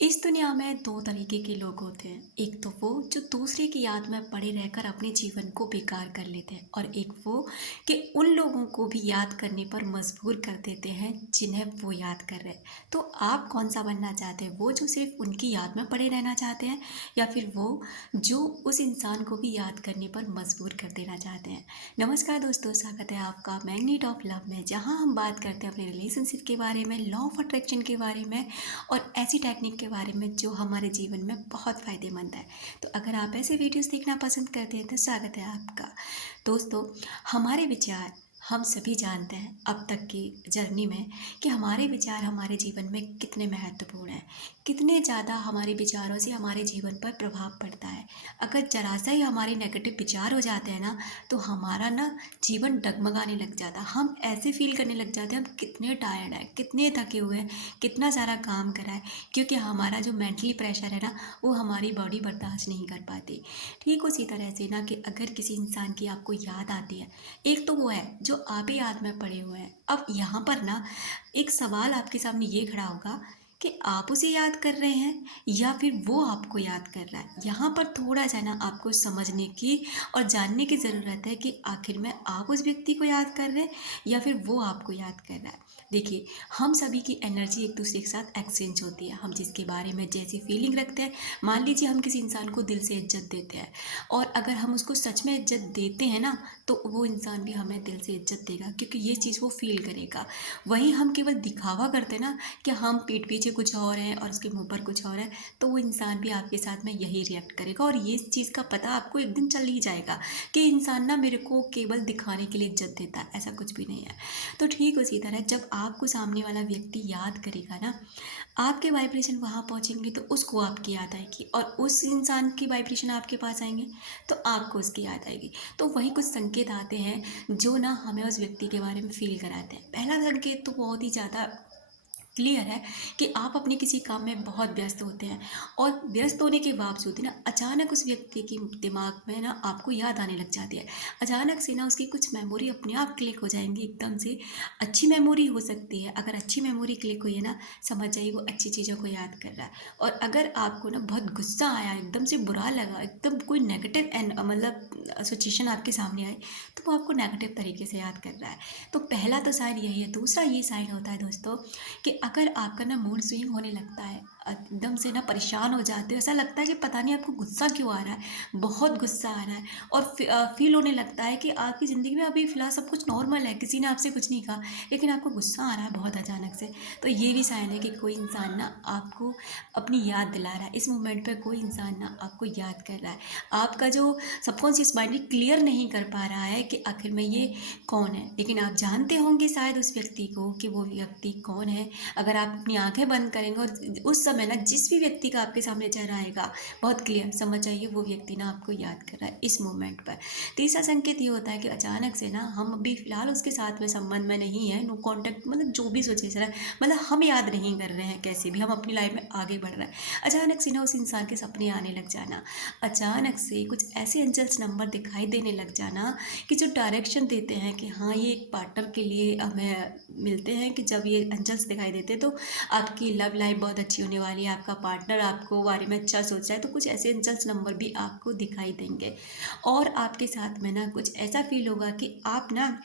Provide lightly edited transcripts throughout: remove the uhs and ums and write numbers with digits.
इस दुनिया में दो तरीके के लोग होते हैं। एक तो वो जो दूसरे की याद में पड़े रहकर अपने जीवन को बेकार कर लेते हैं और एक वो कि उन लोगों को भी याद करने पर मजबूर कर देते हैं जिन्हें वो याद कर रहे हैं। तो आप कौन सा बनना चाहते हैं, वो जो सिर्फ उनकी याद में पड़े रहना चाहते हैं या फिर वो जो उस इंसान को भी याद करने पर मजबूर कर देना चाहते हैं। नमस्कार दोस्तों, स्वागत है आपका मैग्नेट ऑफ लव में, जहां हम बात करते हैं अपने रिलेशनशिप के बारे में, लॉ ऑफ अट्रैक्शन के बारे में और ऐसी टेक्निक के बारे में जो हमारे जीवन में बहुत फ़ायदेमंद है। तो अगर आप ऐसे वीडियोस देखना पसंद करते हैं तो स्वागत है आपका। दोस्तों, हमारे विचार हम सभी जानते हैं अब तक की जर्नी में कि हमारे विचार हमारे जीवन में कितने महत्वपूर्ण हैं, कितने ज़्यादा हमारे विचारों से हमारे जीवन पर प्रभाव पड़ता है। अगर जरा सा ही हमारे नेगेटिव विचार हो जाते हैं ना, तो हमारा ना जीवन डगमगाने लग जाता है। हम ऐसे फील करने लग जाते हैं हम कितने टायर्ड हैं, कितने थके हुए हैं, कितना सारा काम करा है, क्योंकि हमारा जो मेंटली प्रेशर है ना, वो हमारी बॉडी बर्दाश्त नहीं कर पाती। ठीक उसी तरह से ना कि अगर किसी इंसान की आपको याद आती है, एक तो वो है जो आप ही याद में पड़े हुए हैं। अब यहाँ पर ना एक सवाल आपके सामने ये खड़ा होगा कि आप उसे याद कर रहे हैं या फिर वो आपको याद कर रहा है। यहाँ पर थोड़ा सा ना आपको समझने की और जानने की ज़रूरत है कि आखिर में आप उस व्यक्ति को याद कर रहे हैं या फिर वो आपको याद कर रहा है। देखिए, हम सभी की एनर्जी एक दूसरे के साथ एक्सचेंज होती है। हम जिसके बारे में जैसी फीलिंग रखते हैं, मान लीजिए हम किसी इंसान को दिल से इज्जत देते हैं और अगर हम उसको सच में इज्जत देते हैं ना, तो वो इंसान भी हमें दिल से इज्जत देगा, क्योंकि ये चीज़ वो फील करेगा। वहीं हम केवल दिखावा करते हैं ना कि हम पीठ पीछे कुछ और हैं और उसके मुंह पर कुछ और है, तो वो इंसान भी आपके साथ में यही रिएक्ट करेगा और ये चीज़ का पता आपको एक दिन चल ही जाएगा कि इंसान ना मेरे को केवल दिखाने के लिए इज्जत देता है, ऐसा कुछ भी नहीं है। तो ठीक उसी तरह जब आपको सामने वाला व्यक्ति याद करेगा ना, आपके वाइब्रेशन वहाँ पहुँचेंगे तो उसको आपकी याद आएगी और उस इंसान की वाइब्रेशन आपके पास आएंगे तो आपको उसकी याद आएगी। तो वही कुछ संकेत आते हैं जो ना हमें उस व्यक्ति के बारे में फील कराते हैं। पहला संकेत तो बहुत ही ज़्यादा क्लियर है कि आप अपने किसी काम में बहुत व्यस्त होते हैं और व्यस्त होने के बावजूद ना अचानक उस व्यक्ति की दिमाग में ना आपको याद आने लग जाती है। अचानक से ना उसकी कुछ मेमोरी अपने आप क्लिक हो जाएंगी, एकदम से अच्छी मेमोरी हो सकती है। अगर अच्छी मेमोरी क्लिक हुई है ना, समझ जाइए वो अच्छी चीज़ों को याद कर रहा है। और अगर आपको ना बहुत गुस्सा आया, एकदम से बुरा लगा, एकदम कोई नेगेटिव मतलब सिचुएशन आपके सामने आई, तो वो आपको नेगेटिव तरीके से याद कर रहा है। तो पहला तो साइन यही है। दूसरा ये साइन होता है दोस्तों कि अगर आपका ना मूड स्विंग होने लगता है, एकदम से ना परेशान हो जाते हो, ऐसा लगता है कि पता नहीं आपको गुस्सा क्यों आ रहा है, बहुत गुस्सा आ रहा है और फील होने लगता है कि आपकी ज़िंदगी में अभी फ़िलहाल सब कुछ नॉर्मल है, किसी ने आपसे कुछ नहीं कहा, लेकिन आपको गुस्सा आ रहा है बहुत अचानक से। तो ये भी साइन है कि कोई इंसान ना आपको अपनी याद दिला रहा है। इस मोमेंट पर कोई इंसान ना आपको याद कर रहा है। आपका जो सबकॉन्शियस माइंड क्लियर नहीं कर पा रहा है कि आखिर में ये कौन है, लेकिन आप जानते होंगे शायद उस व्यक्ति को कि वो व्यक्ति कौन है। अगर आप अपनी आंखें बंद करेंगे और उस समय ना जिस भी व्यक्ति का आपके सामने चेहरा आएगा, बहुत क्लियर समझ जाइए वो व्यक्ति ना आपको याद कर रहा है इस मोमेंट पर। तीसरा संकेत ये होता है कि अचानक से ना हम अभी फ़िलहाल उसके साथ में संबंध में नहीं है, नो कॉन्टैक्ट, मतलब जो भी सिचुएशन है, मतलब हम याद नहीं कर रहे हैं, कैसे भी हम अपनी लाइफ में आगे बढ़ रहे हैं। अचानक से ना उस इंसान के सपने आने लग जाना, अचानक से कुछ ऐसे एंजल्स नंबर दिखाई देने लग जाना कि जो डायरेक्शन देते हैं कि हाँ ये एक पार्टनर के लिए हमें मिलते हैं, कि जब ये एंजल्स दिखाई देते हैं तो आपकी लव लाइफ बहुत अच्छी होने वाली है, आपका पार्टनर आपको बारे में अच्छा सोच रहा है। तो कुछ ऐसे एंजल्स नंबर भी आपको दिखाई देंगे और आपके साथ में ना कुछ ऐसा फील होगा कि आप ना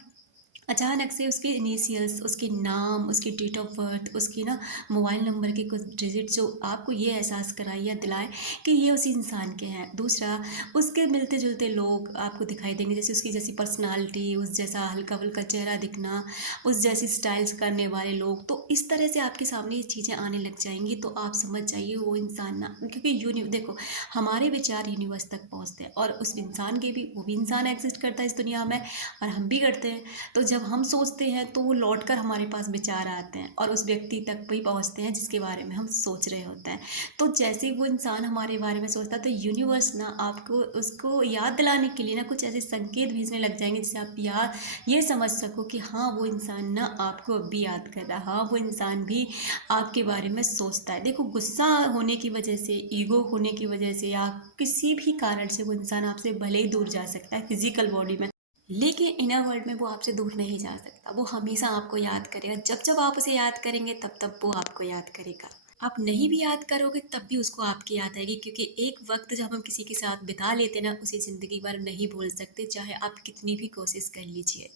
अचानक से उसके इनिशियल्स, उसके नाम, उसकी डेट ऑफ बर्थ, उसकी ना मोबाइल नंबर के कुछ डिजिट जो आपको ये एहसास कराए या दिलाए कि ये उसी इंसान के हैं। दूसरा, उसके मिलते जुलते लोग आपको दिखाई देंगे, जैसे उसकी जैसी पर्सनालिटी, उस जैसा हल्का फुल्का चेहरा दिखना, उस जैसी स्टाइल्स करने वाले लोग। तो इस तरह से आपके सामने ये चीज़ें आने लग जाएंगी तो आप समझ जाइए वो इंसान ना, क्योंकि देखो, हमारे विचार यूनिवर्स तक पहुँचते हैं और उस इंसान के भी, वो भी इंसान एग्जिस्ट करता है इस दुनिया में और हम भी करते हैं। तो जब हम सोचते हैं तो वो लौट कर हमारे पास विचार आते हैं और उस व्यक्ति तक भी पहुंचते हैं जिसके बारे में हम सोच रहे होते हैं। तो जैसे ही वो इंसान हमारे बारे में सोचता है तो यूनिवर्स ना आपको उसको याद दिलाने के लिए ना कुछ ऐसे संकेत भेजने लग जाएंगे जिससे आप याद ये समझ सको कि हाँ वो इंसान ना आपको अब भी याद कर रहा है, हाँ वो इंसान भी आपके बारे में सोचता है। देखो, गुस्सा होने की वजह से, ईगो होने की वजह से या किसी भी कारण से वो इंसान आपसे भले ही दूर जा सकता है फिजिकल बॉडी में, लेकिन इनर वर्ल्ड में वो आपसे दूर नहीं जा सकता। वो हमेशा आपको याद करेगा। जब जब आप उसे याद करेंगे तब तब वो आपको याद करेगा। आप नहीं भी याद करोगे तब भी उसको आपकी याद आएगी, क्योंकि एक वक़्त जब हम किसी के साथ बिता लेते हैं ना, उसे ज़िंदगी भर नहीं भूल सकते, चाहे आप कितनी भी कोशिश कर लीजिए।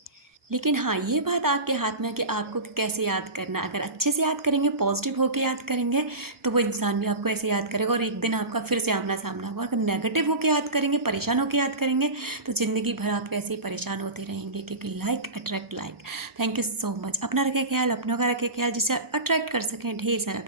लेकिन हाँ, ये बात आपके हाथ में है कि आपको कैसे याद करना है। अगर अच्छे से याद करेंगे, पॉज़िटिव होके याद करेंगे, तो वो इंसान भी आपको ऐसे याद करेगा और एक दिन आपका फिर से आमना-सामना होगा। अगर नेगेटिव होके याद करेंगे, परेशान होके याद करेंगे, तो ज़िंदगी भर आप वैसे ही परेशान होते रहेंगे, क्योंकि like attract like. Thank you so much. अपना रखें ख़्याल, अपनों का रखें ख़्याल, जिससे आप अट्रैक्ट कर सकें ढेर सारा